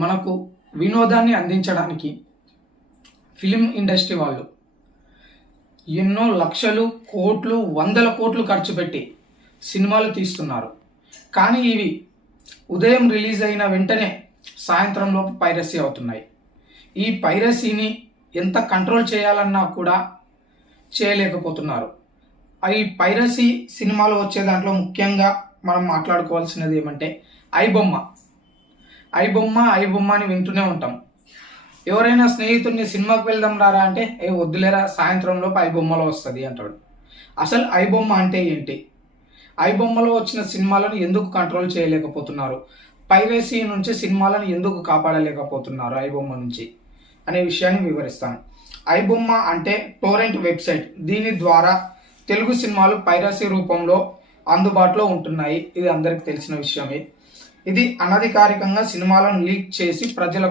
మనకు వినోదాన్ని అందించడానికి ఫిలిం ఇండస్ట్రీ వాళ్ళు ఎన్నో లక్షలు, కోట్లు, వందల కోట్లు ఖర్చు పెట్టి సినిమాలు తీస్తున్నారు. కానీ ఇవి ఉదయం రిలీజ్ అయిన వెంటనే సాయంత్రంలోపు పైరసీ అవుతున్నాయి. ఈ పైరసీని ఎంత కంట్రోల్ చేయాలన్నా కూడా చేయలేకపోతున్నారు. ఈ పైరసీ సినిమాలు వచ్చే దాంట్లో ముఖ్యంగా మనం మాట్లాడుకోవాల్సినది ఏమంటే ఐబొమ్మ అని వింటూనే ఉంటాం. ఎవరైనా స్నేహితుడిని సినిమాకి వెళ్దాం రారా అంటే వద్దులేరా, సాయంత్రంలోపు ఐబొమ్మలో వస్తుంది అంటాడు. అసలు ఐబొమ్మ అంటే ఏంటి? ఐబొమ్మలో వచ్చిన సినిమాలను ఎందుకు కంట్రోల్ చేయలేకపోతున్నారు? పైరసీ నుంచి సినిమాలను ఎందుకు కాపాడలేకపోతున్నారు ఐబొమ్మ నుంచి అనే విషయాన్ని వివరిస్తాను. ఐబొమ్మ అంటే టోరెంట్ వెబ్సైట్. దీని ద్వారా తెలుగు సినిమాలు పైరసీ రూపంలో అందుబాటులో ఉంటున్నాయి. ఇది అందరికీ తెలిసిన విషయమే. ఇది అనధికారికంగా సినిమాలను లీక్ చేసి ప్రజలకు